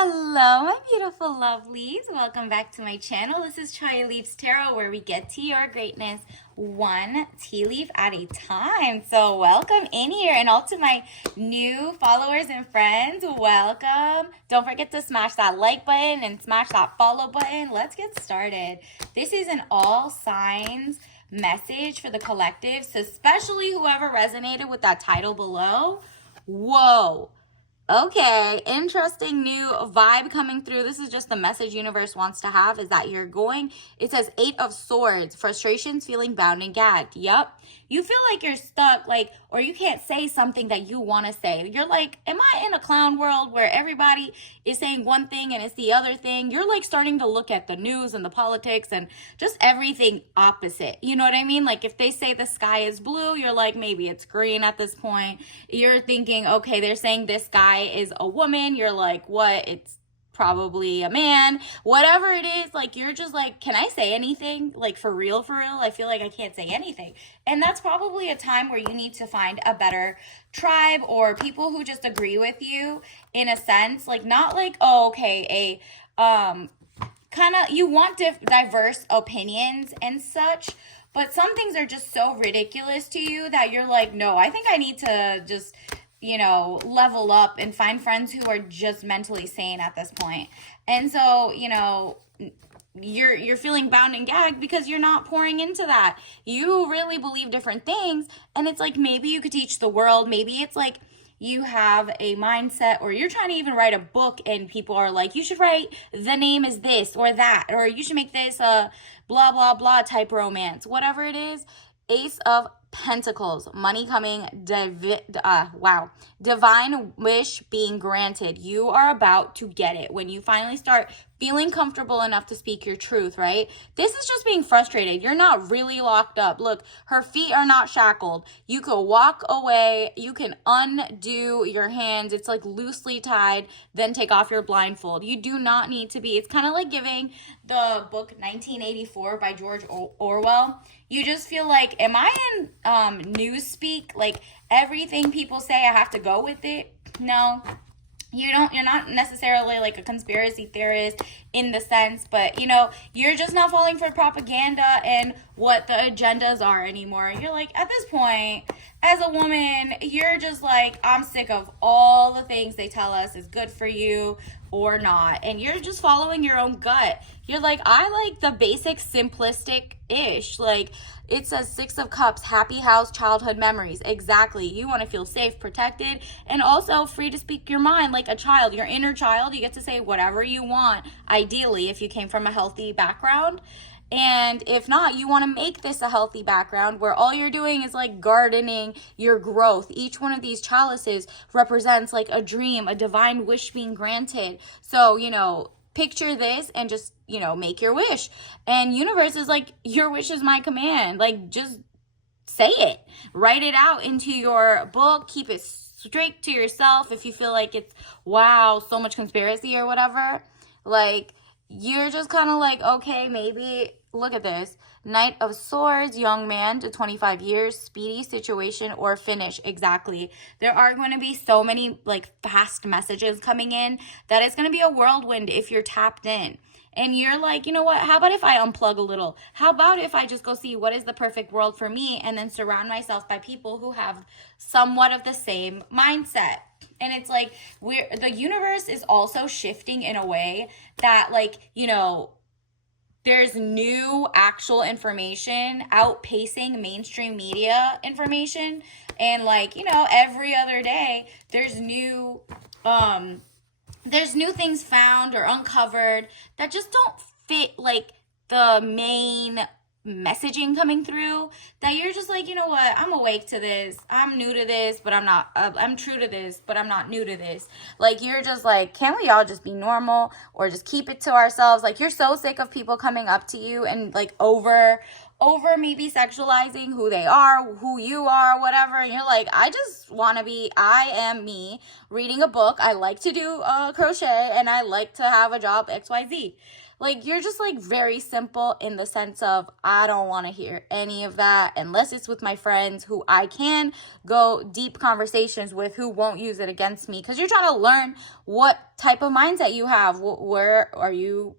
Hello, my beautiful lovelies. Welcome back to my channel. This is Chai Leaves Tarot, where we get to your greatness one tea leaf at a time. So welcome in here, and all to my new followers and friends, welcome. Don't forget to smash that like button and smash that follow button. Let's get started. This is an all signs message for the collective, so especially whoever resonated with that title below. Whoa. Okay, interesting new vibe coming through. This is just the message universe wants to have, is that it says 8 of Swords, frustrations, feeling bound and gagged. Yep. You feel like you're stuck, or you can't say something that you want to say. You're like, am I in a clown world where everybody is saying one thing and it's the other thing? You're like starting to look at the news and the politics and just everything opposite. You know what I mean? Like if they say the sky is blue, you're like, maybe it's green at this point. You're thinking, okay, they're saying this guy is a woman. You're like, what? It's probably a man. Whatever it is, like you're just like, can I say anything? Like for real, I feel like I can't say anything. And that's probably a time where you need to find a better tribe or people who just agree with you in a sense, like not like, oh, okay, kind of, you want diverse opinions and such, but some things are just so ridiculous to you that you're like, no, I think I need to just level up and find friends who are just mentally sane at this point. And so, you're feeling bound and gagged because you're not pouring into that. You really believe different things, and it's like maybe you could teach the world. Maybe it's like you have a mindset, or you're trying to even write a book and people are like, you should write the name is this or that, or you should make this a blah blah blah type romance, whatever it is. Ace of Pentacles, money coming, divine wish being granted. You are about to get it when you finally start feeling comfortable enough to speak your truth, right? This is just being frustrated. You're not really locked up. Look, her feet are not shackled. You could walk away. You can undo your hands. It's like loosely tied, then take off your blindfold. You do not need to be. It's kind of like giving the book 1984 by George Orwell. You just feel like, am I in newspeak? Like everything people say, I have to go with it? No. You're not necessarily like a conspiracy theorist in the sense, but you're just not falling for propaganda and what the agendas are anymore. You're like, at this point, as a woman, you're just like, I'm sick of all the things they tell us is good for you or not. And you're just following your own gut. You're like, I like the basic simplistic-ish. Like, it says 6 of Cups, happy house, childhood memories. Exactly. You want to feel safe, protected, and also free to speak your mind like a child. Your inner child, you get to say whatever you want, ideally, if you came from a healthy background. And if not, you want to make this a healthy background where all you're doing is like gardening your growth. Each one of these chalices represents like a dream, a divine wish being granted. So, picture this and just, make your wish. And universe is like, your wish is my command. Like, just say it. Write it out into your book. Keep it straight to yourself. If you feel like it's, wow, so much conspiracy or whatever, like, you're just kind of like, okay, maybe, look at this. Knight of Swords, young man to 25 years, speedy situation or finish. Exactly. There are going to be so many like fast messages coming in that it's going to be a whirlwind if you're tapped in. And you're like, you know what? How about if I unplug a little? How about if I just go see what is the perfect world for me and then surround myself by people who have somewhat of the same mindset? And it's like the universe is also shifting in a way that there's new actual information outpacing mainstream media information. And every other day there's new things found or uncovered that just don't fit like the main messaging coming through, that you're just like, you know what, I'm awake to this, I'm new to this, but I'm not, I'm true to this, but I'm not new to this. Like, you're just like, can we all just be normal or just keep it to ourselves? Like, you're so sick of people coming up to you and like over over maybe sexualizing who they are, who you are, whatever. And you're like, I just want to be, I am me, reading a book. I like to do crochet and I like to have a job XYZ. Like, you're just like very simple in the sense of, I don't want to hear any of that unless it's with my friends who I can go deep conversations with, who won't use it against me. Because you're trying to learn what type of mindset you have. Where are you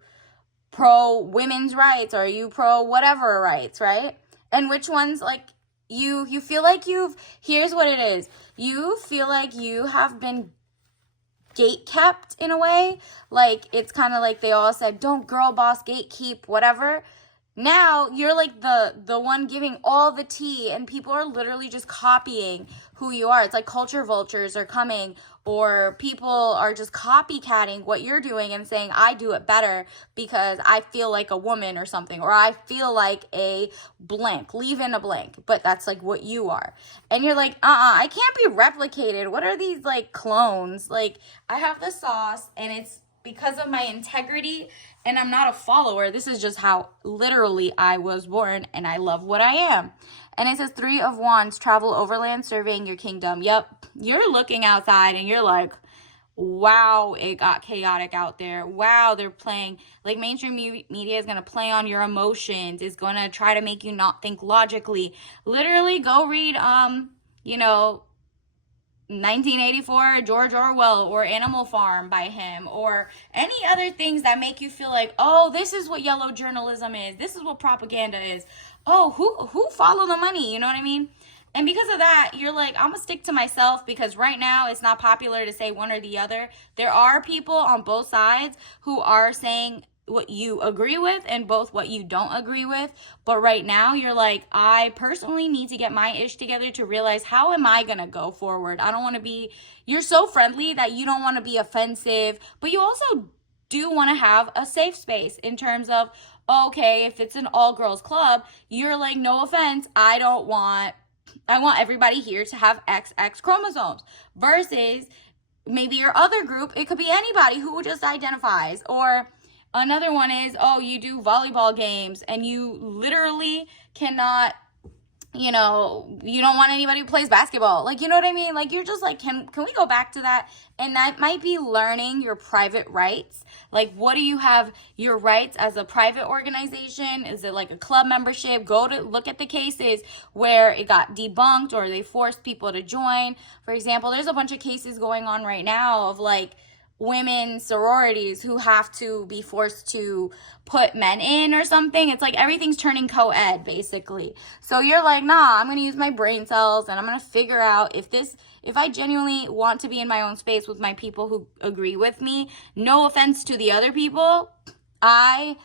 pro women's rights? Are you pro whatever rights, right? And which ones, like, you feel like here's what it is. You feel like you have been gate kept in a way. Like, it's kind of like they all said, don't girl boss gatekeep, whatever. Now you're like the one giving all the tea, and people are literally just copying who you are. It's like culture vultures are coming, or people are just copycatting what you're doing and saying, I do it better because I feel like a woman or something, or I feel like a blank, leave in a blank, but that's like what you are. And you're like, I can't be replicated. What are these like clones? Like, I have the sauce and it's because of my integrity, and I'm not a follower. This is just how literally I was born, and I love what I am. And it says 3 of Wands, travel overland, surveying your kingdom. Yep, you're looking outside and you're like, wow, it got chaotic out there. Wow, they're playing, like, mainstream media is going to play on your emotions, is going to try to make you not think logically. Literally, go read, 1984, George Orwell, or Animal Farm by him, or any other things that make you feel like, oh, this is what yellow journalism is. This is what propaganda is. Oh, who follow the money? You know what I mean? And because of that, you're like, I'm gonna stick to myself, because right now it's not popular to say one or the other. There are people on both sides who are saying what you agree with and both what you don't agree with. But right now you're like, I personally need to get my ish together to realize, how am I gonna go forward? I don't want to be, you're so friendly that you don't want to be offensive, but you also do want to have a safe space in terms of, okay, if it's an all girls club, you're like, no offense, I want everybody here to have XX chromosomes, versus maybe your other group, it could be anybody who just identifies. Or another one is, oh, you do volleyball games and you literally cannot, you don't want anybody who plays basketball. Like, you know what I mean? Like, you're just like, can we go back to that? And that might be learning your private rights. Like, what do you have your rights as a private organization? Is it like a club membership? Go to look at the cases where it got debunked or they forced people to join. For example, there's a bunch of cases going on right now of like women sororities who have to be forced to put men in or something. It's like everything's turning co-ed basically. So you're like, nah, I'm going to use my brain cells and I'm going to figure out if I genuinely want to be in my own space with my people who agree with me. No offense to the other people, I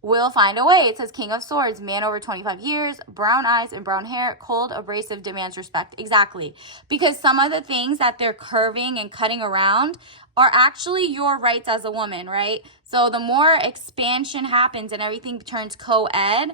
will find a way. It says King of Swords, man over 25 years, brown eyes and brown hair, cold, abrasive, demands respect. Exactly. Because some of the things that they're curving and cutting around are actually your rights as a woman, right? So the more expansion happens and everything turns co-ed,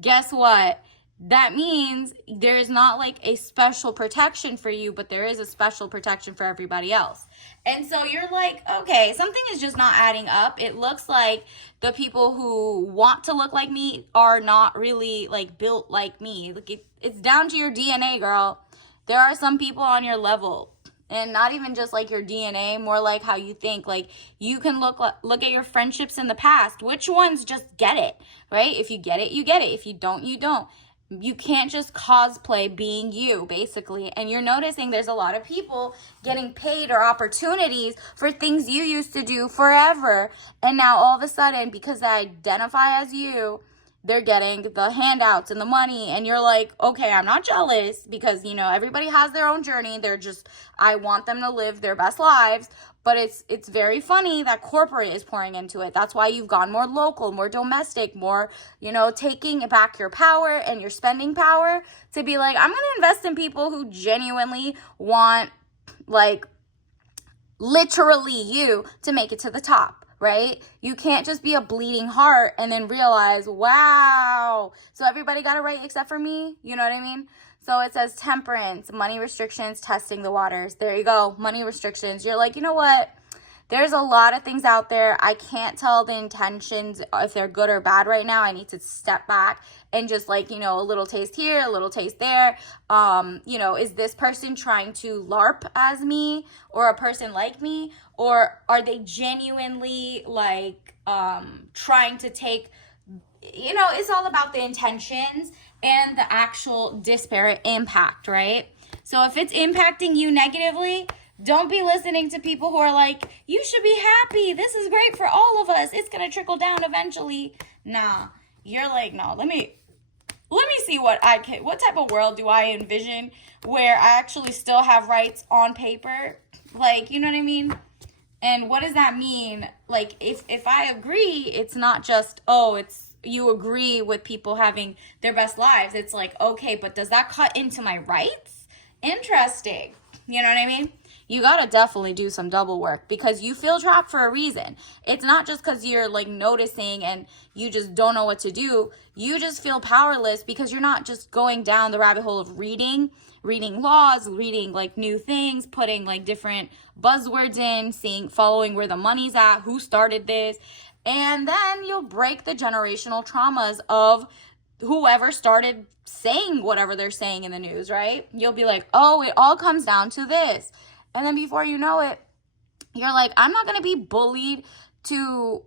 guess what? That means there's not like a special protection for you, but there is a special protection for everybody else. And so you're like, okay, something is just not adding up. It looks like the people who want to look like me are not really like built like me. Like, it's down to your DNA, girl. There are some people on your level, and not even just like your DNA, more like how you think. Like, you can look at your friendships in the past. Which ones just get it, right? If you get it, you get it. If you don't, you don't. You can't just cosplay being you, basically. And you're noticing there's a lot of people getting paid or opportunities for things you used to do forever. And now all of a sudden, because they identify as you, they're getting the handouts and the money. And you're like, okay, I'm not jealous, because, everybody has their own journey. I want them to live their best lives. But it's very funny that corporate is pouring into it. That's why you've gone more local, more domestic, more, taking back your power and your spending power to be like, I'm going to invest in people who genuinely want, like, literally you to make it to the top, right? You can't just be a bleeding heart and then realize, wow, so everybody got it right except for me. You know what I mean? So it says temperance, money restrictions, testing the waters. There you go. Money restrictions. You're like, you know what? There's a lot of things out there. I can't tell the intentions if they're good or bad right now. I need to step back and just like, you know, a little taste here, a little taste there. You know, is this person trying to LARP as me or a person like me? Or are they genuinely like trying to take, you know, it's all about the intentions and the actual disparate impact, right? So if it's impacting you negatively, don't be listening to people who are like, you should be happy. This is great for all of us. It's going to trickle down eventually. Nah, you're like, no, let me see what type of world do I envision where I actually still have rights on paper? Like, you know what I mean? And what does that mean? Like, if I agree, it's not just, oh, it's, you agree with people having their best lives. It's like, okay, but does that cut into my rights? Interesting. You know what I mean? You got to definitely do some double work because you feel trapped for a reason. It's not just because you're like noticing and you just don't know what to do. You just feel powerless because you're not just going down the rabbit hole of reading laws, reading like new things, putting like different buzzwords in, following where the money's at, who started this. And then you'll break the generational traumas of whoever started saying whatever they're saying in the news, right? You'll be like, oh, it all comes down to this. And then before you know it, you're like, I'm not going to be bullied to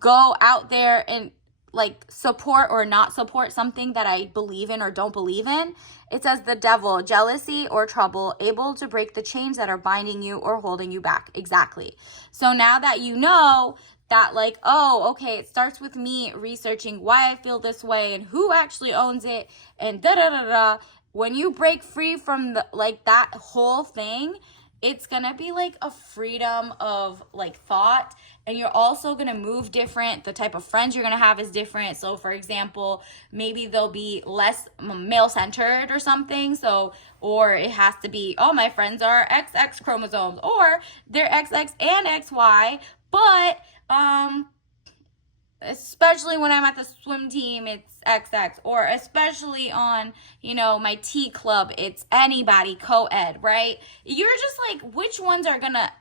go out there and like support or not support something that I believe in or don't believe in. It says the devil, jealousy or trouble, able to break the chains that are binding you or holding you back. Exactly. So now that you know that like, oh, okay, it starts with me researching why I feel this way and who actually owns it and da-da-da-da. When you break free from the like that whole thing, it's going to be like a freedom of like thought, and you're also going to move different. The type of friends you're going to have is different. So for example, maybe they'll be less male centered or something. So, or it has to be, oh, my friends are XX chromosomes, or they're XX and XY, but especially when I'm at the swim team, it's XX, or especially on, you know, my T club, it's anybody co-ed, right? You're just like, which ones are gonna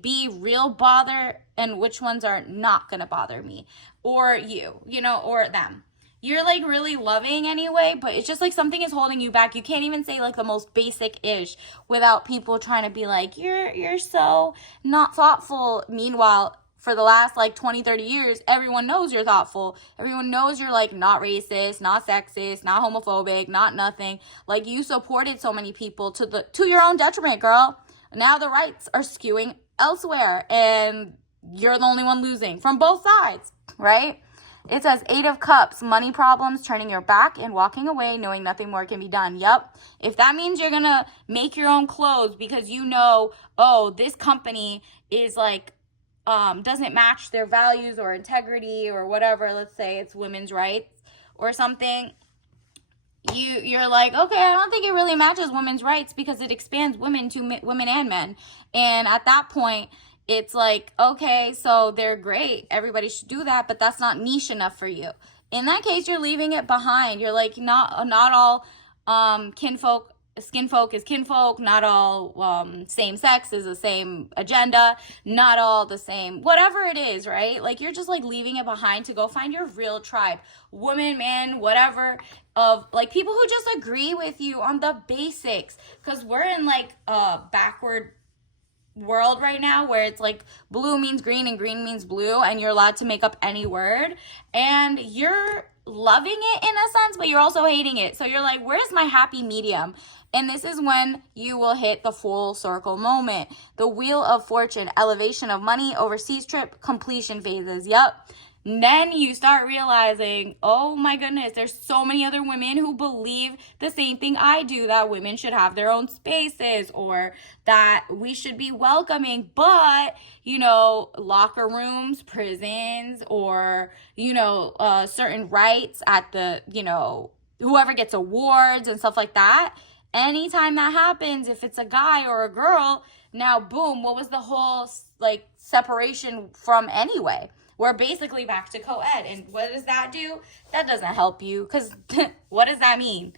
be real bother and which ones are not gonna bother me or you know, or them. You're like really loving anyway, but it's just like something is holding you back. You can't even say like the most basic ish without people trying to be like, you're so not thoughtful. Meanwhile, for the last like 20-30 years, everyone knows you're thoughtful. Everyone knows you're like not racist, not sexist, not homophobic, not nothing. Like you supported so many people to your own detriment, girl. Now the rights are skewing elsewhere and you're the only one losing from both sides, right? It says 8 of Cups, money problems, turning your back and walking away, knowing nothing more can be done. Yep. If that means you're going to make your own clothes because you know, oh, this company is like, doesn't match their values or integrity or whatever, let's say it's women's rights or something, you're like, okay, I don't think it really matches women's rights because it expands women to women and men. And at that point, it's like, okay, so they're great. Everybody should do that, but that's not niche enough for you. In that case, you're leaving it behind. You're like, not all skinfolk is kinfolk, not all same sex is the same agenda, not all the same, whatever it is, right? Like you're just like leaving it behind to go find your real tribe, woman, man, whatever, of like people who just agree with you on the basics, because we're in like a backward world right now where it's like blue means green and green means blue and you're allowed to make up any word and you're loving it in a sense, but you're also hating it. So you're like, where's my happy medium? And this is when you will hit the full circle moment. The Wheel of Fortune, elevation of money, overseas trip, completion phases. Yep. And then you start realizing, oh my goodness, there's so many other women who believe the same thing I do, that women should have their own spaces or that we should be welcoming, but, you know, locker rooms, prisons, or, you know, certain rights at the, you know, whoever gets awards and stuff like that. Anytime that happens, if it's a guy or a girl, now boom, what was the whole like separation from anyway? We're basically back to co-ed. And what does that do? That doesn't help you, because what does that mean?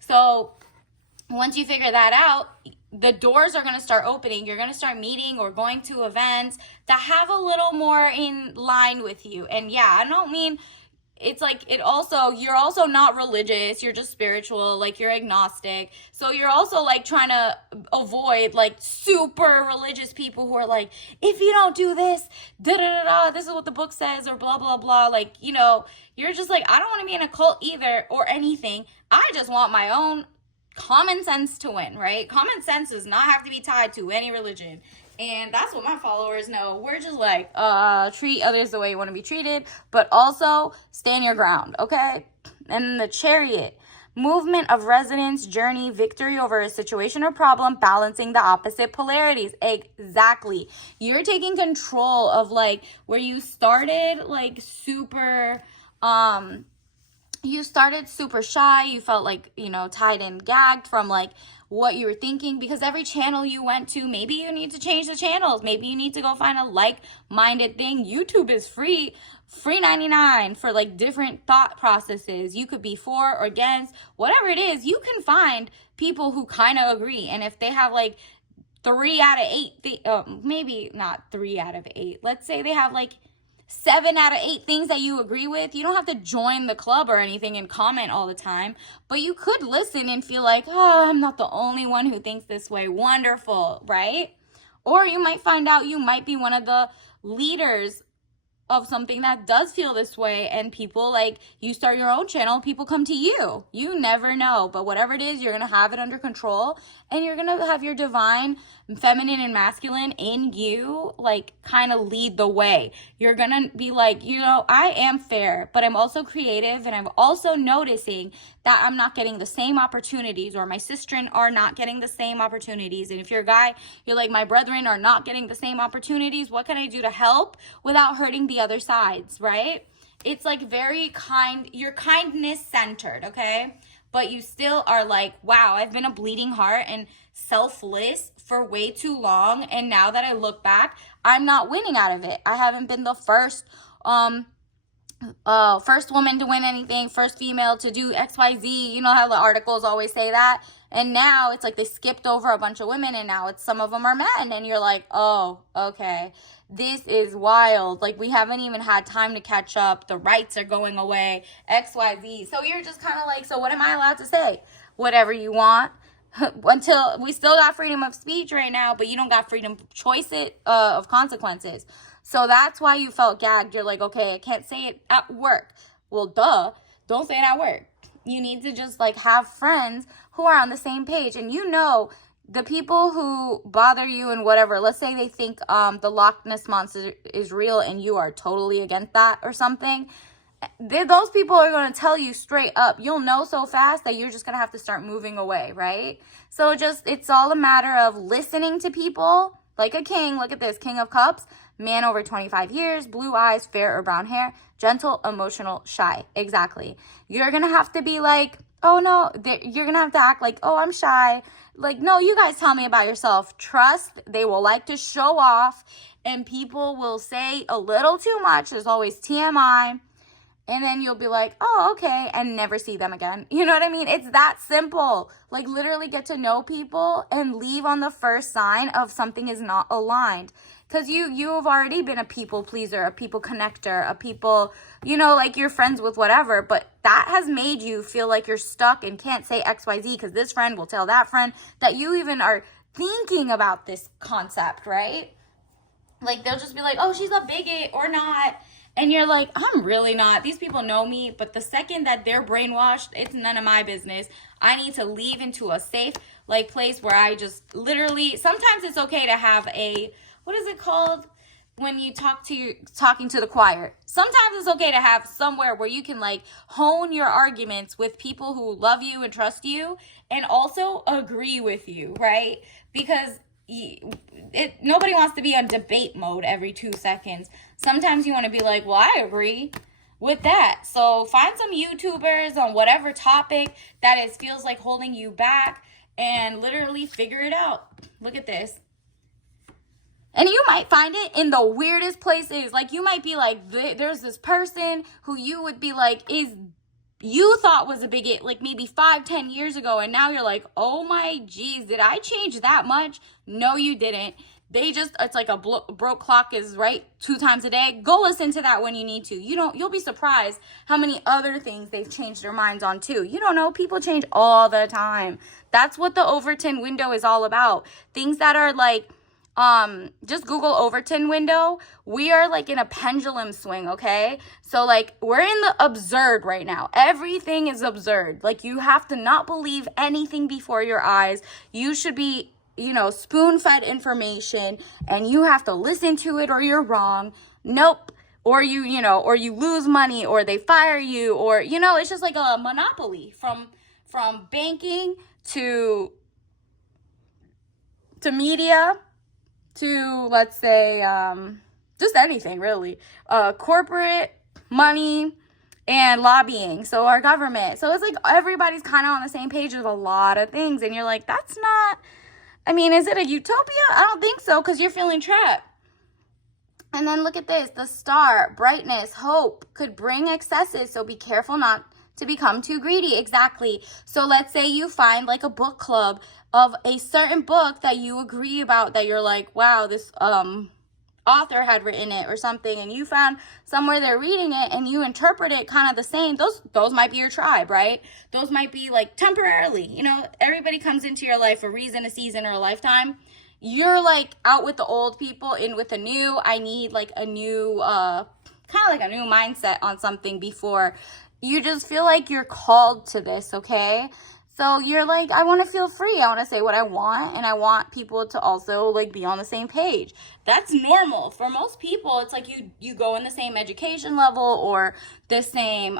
So once you figure that out, the doors are going to start opening. You're going to start meeting or going to events that have a little more in line with you. And yeah, I don't mean it's like you're also not religious, you're just spiritual, like you're agnostic, so you're also like trying to avoid like super religious people who are like, if you don't do this, da da da da, this is what the book says, or blah blah blah, like, you know, you're just like, I don't want to be in a cult either or anything. I just want my own common sense to win, right? Common sense does not have to be tied to any religion. And that's what my followers know. We're just like, treat others the way you want to be treated, but also stand your ground, okay? And the Chariot, movement of resonance, journey, victory over a situation or problem, balancing the opposite polarities. Exactly. You're taking control of like where you started like super, you started super shy. You felt like, you know, tied and gagged from like what you were thinking, because every channel you went to, maybe you need to change the channels. Maybe you need to go find a like-minded thing. YouTube is free 99 for like different thought processes. You could be for or against, whatever it is. You can find people who kind of agree. And if they have like 3 out of 8, maybe not 3 out of 8. Let's say they have like 7 out of 8 things that you agree with. You don't have to join the club or anything and comment all the time, but you could listen and feel like, oh, I'm not the only one who thinks this way. Wonderful, right? Or you might find out you might be one of the leaders of something that does feel this way, and people like, you start your own channel, people come to you. You never know, but whatever it is, you're going to have it under control, and you're going to have your divine feminine and masculine in you like kind of lead the way. You're going to be like, you know, I am fair, but I'm also creative, and I'm also noticing that I'm not getting the same opportunities, or my sistren are not getting the same opportunities. And if you're a guy, you're like, my brethren are not getting the same opportunities. What can I do to help without hurting the other sides, right? It's like very kind, you're kindness centered, okay? But you still are like, wow, I've been a bleeding heart and selfless for way too long, and now that I look back, I'm not winning out of it. I haven't been the first woman to win anything, first female to do XYZ. You know how the articles always say that? And now it's like they skipped over a bunch of women, and now it's some of them are men, and you're like, oh, okay, this is wild. Like, we haven't even had time to catch up. The rights are going away, XYZ. So you're just kind of like, so what am I allowed to say? Whatever you want. Until we still got freedom of speech right now, but you don't got freedom of choice of consequences. So that's why you felt gagged. You're like, okay, I can't say it at work. Well, duh, don't say it at work. You need to just like have friends who are on the same page. And you know, the people who bother you and whatever, let's say they think the Loch Ness Monster is real and you are totally against that or something. Those people are going to tell you straight up. You'll know so fast that you're just going to have to start moving away, right? So it's all a matter of listening to people like a king. Look at this, King of Cups, man over 25 years, blue eyes, fair or brown hair, gentle, emotional, shy. Exactly. You're going to have to be like, oh no, you're going to have to act like, oh, I'm shy. Like, no, you guys tell me about yourself. Trust, they will like to show off, and people will say a little too much. There's always TMI. And then you'll be like, oh, okay, and never see them again. You know what I mean? It's that simple. Like, literally get to know people and leave on the first sign of something is not aligned. Because you've already been a people pleaser, a people connector, a people, you know, like you're friends with whatever. But that has made you feel like you're stuck and can't say XYZ because this friend will tell that friend that you even are thinking about this concept, right? Like, they'll just be like, oh, she's a bigot or not. And you're like, I'm really not. These people know me. But the second that they're brainwashed, it's none of my business. I need to leave into a safe, like, place where I just literally, sometimes it's okay to have a, what is it called when you talking to the choir? Sometimes it's okay to have somewhere where you can, like, hone your arguments with people who love you and trust you and also agree with you, right? Because nobody wants to be on debate mode every 2 seconds. Sometimes you want to be like, well, I agree with that. So find some YouTubers on whatever topic that feels like holding you back and literally figure it out. Look at this. And you might find it in the weirdest places. Like, you might be like, there's this person who you would be like is you thought was a big, like maybe 5-10 years ago, and now you're like, oh my geez, did I change that much? No, you didn't. They just, it's like a broke clock is right 2 times a day. Go listen to that when you need to. You'll be surprised how many other things they've changed their minds on too. You don't know, people change all the time. That's what the Overton window is all about. Things that are like, just Google Overton window. We are like in a pendulum swing, okay? So like we're in the absurd right now. Everything is absurd. Like you have to not believe anything before your eyes. You should be, spoon-fed information, and you have to listen to it or you're wrong. Nope. Or or you lose money, or they fire you, or it's just like a monopoly from banking to media to, let's say, just anything really, corporate money and lobbying. So our government. So it's like everybody's kind of on the same page with a lot of things, and you're like, that's not. I mean, is it a utopia? I don't think so, because you're feeling trapped. And then look at this. The star, brightness, hope could bring excesses, so be careful not to become too greedy. Exactly. So let's say you find like a book club of a certain book that you agree about, that you're like, wow, this author had written it or something, and you found somewhere they're reading it and you interpret it kind of the same. Those might be your tribe, right? Those might be like temporarily, everybody comes into your life a reason, a season, or a lifetime. You're like out with the old people, in with the new. I need like a new kind of like a new mindset on something before you just feel like you're called to this, okay? So you're like, I want to feel free. I want to say what I want, and I want people to also like be on the same page. That's normal. For most people, it's like you go in the same education level, or the same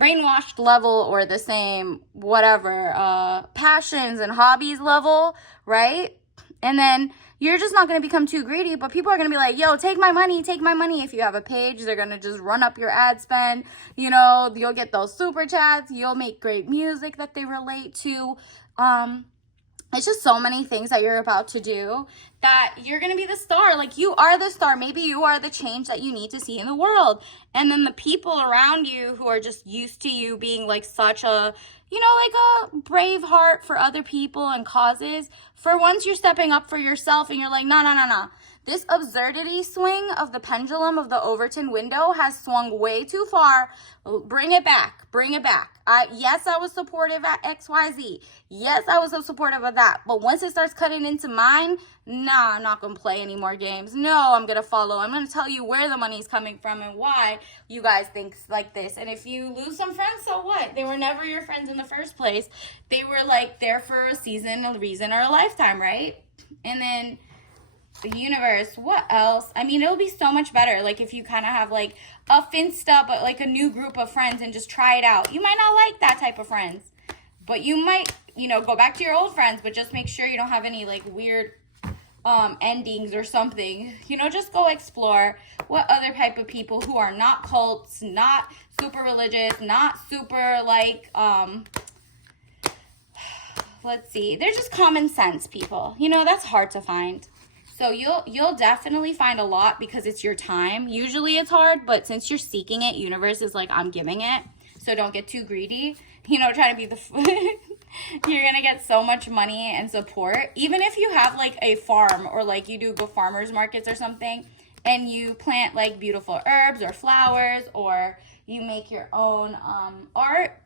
brainwashed level, or the same whatever passions and hobbies level, right? And then you're just not going to become too greedy, but people are going to be like, yo, take my money, take my money. If you have a page, they're going to just run up your ad spend. You'll get those super chats. You'll make great music that they relate to. It's just so many things that you're about to do that you're going to be the star. Like, you are the star. Maybe you are the change that you need to see in the world. And then the people around you who are just used to you being like such a, like a brave heart for other people and causes, for once you're stepping up for yourself and you're like, no. This absurdity swing of the pendulum of the Overton window has swung way too far. Bring it back. Yes, I was supportive at XYZ. Yes, I was so supportive of that. But once it starts cutting into mine, nah, I'm not going to play any more games. No, I'm going to follow. I'm going to tell you where the money's coming from and why you guys think like this. And if you lose some friends, so what? They were never your friends in the first place. They were like there for a season, a reason, or a lifetime, right? And then the universe, what else? I mean, it'll be so much better, like, if you kind of have, like, a Finsta, but, like, a new group of friends and just try it out. You might not like that type of friends, but you might, go back to your old friends, but just make sure you don't have any, like, weird endings or something. Just go explore what other type of people who are not cults, not super religious, not super, like, let's see, they're just common sense people. That's hard to find. So you'll definitely find a lot, because it's your time. Usually it's hard, but since you're seeking it, universe is like, I'm giving it. So don't get too greedy. Trying to be the you're going to get so much money and support. Even if you have like a farm, or like you do go farmers markets or something, and you plant like beautiful herbs or flowers, or you make your own art,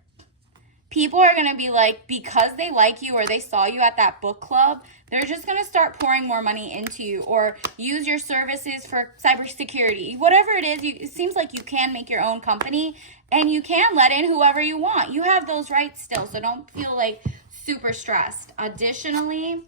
people are going to be like, because they like you or they saw you at that book club, they're just going to start pouring more money into you, or use your services for cybersecurity. Whatever it is, it seems like you can make your own company, and you can let in whoever you want. You have those rights still, so don't feel like super stressed. Additionally,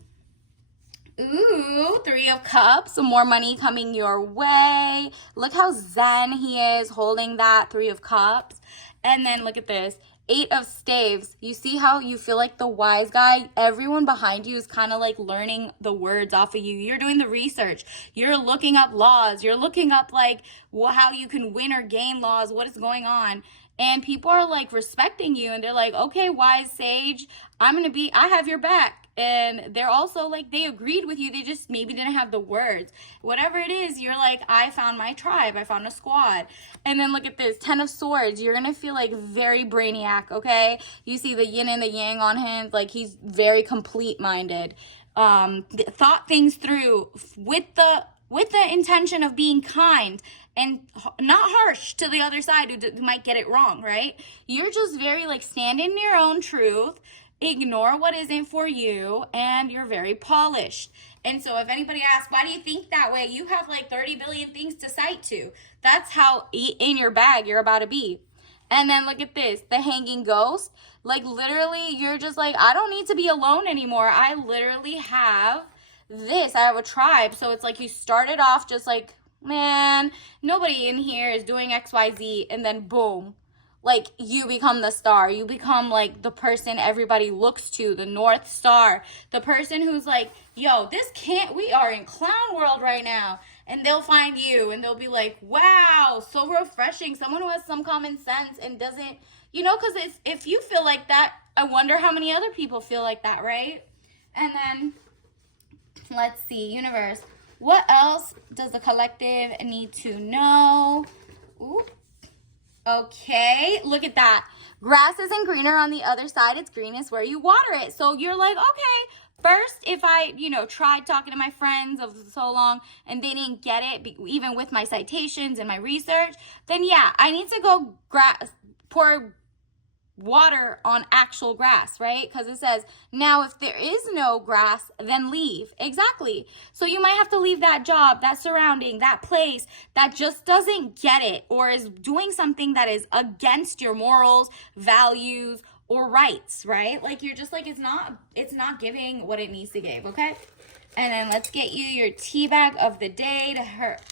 ooh, 3 of Cups, some more money coming your way. Look how zen he is holding that 3 of Cups. And then look at this. 8 of Staves. You see how you feel like the wise guy? Everyone behind you is kind of like learning the words off of you. You're doing the research. You're looking up laws. You're looking up like how you can win or gain laws, what is going on. And people are like respecting you, and they're like, okay, wise sage, I have your back. and they're also like, they agreed with you, they just maybe didn't have the words. Whatever it is, you're like, I found my tribe, I found a squad. And then look at this, 10 of Swords. You're gonna feel like very brainiac, okay? You see the yin and the yang on him, like he's very complete minded. Thought things through with the intention of being kind and not harsh to the other side who might get it wrong, right? You're just very like, stand in your own truth, ignore what isn't for you, and you're very polished. And so if anybody asks, why do you think that way? You have like 30 billion things to cite to. That's how in your bag you're about to be. And then look at this, the Hanging Ghost. Like literally, you're just like, I don't need to be alone anymore. I literally have this. I have a tribe. So it's like you started off just like, man, nobody in here is doing XYZ, and then boom, like you become the star. You become like the person everybody looks to, the North Star, the person who's like, yo, we are in clown world right now. And they'll find you and they'll be like, wow, so refreshing. Someone who has some common sense and doesn't, because if you feel like that, I wonder how many other people feel like that, right? And then let's see, universe, what else does the collective need to know? Ooh. Okay, look at that. Grass isn't greener on the other side. It's greenest where you water it. So you're like, okay, first, if I, tried talking to my friends of so long and they didn't get it, even with my citations and my research, then yeah, I need to go pour water on actual grass, right? Because it says, now if there is no grass, then leave. Exactly. So you might have to leave that job, that surrounding, that place that just doesn't get it or is doing something that is against your morals, values, or rights, right? Like you're just like, it's not giving what it needs to give, okay? And then let's get you your tea bag of the day to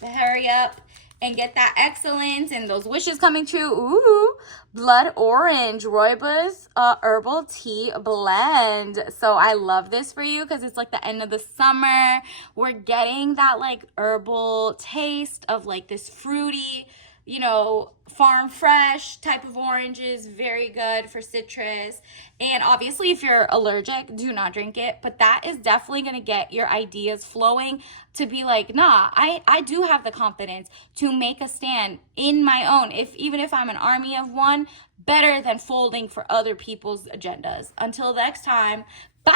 hurry up and get that excellence and those wishes coming true. Ooh, Blood Orange, Rooibos Herbal Tea Blend. So I love this for you because it's like the end of the summer. We're getting that like herbal taste of like this fruity, farm fresh type of oranges, very good for citrus. And obviously if you're allergic, do not drink it, but that is definitely going to get your ideas flowing to be like, nah, I do have the confidence to make a stand in my own, even if I'm an army of one, better than folding for other people's agendas. Until next time, bye.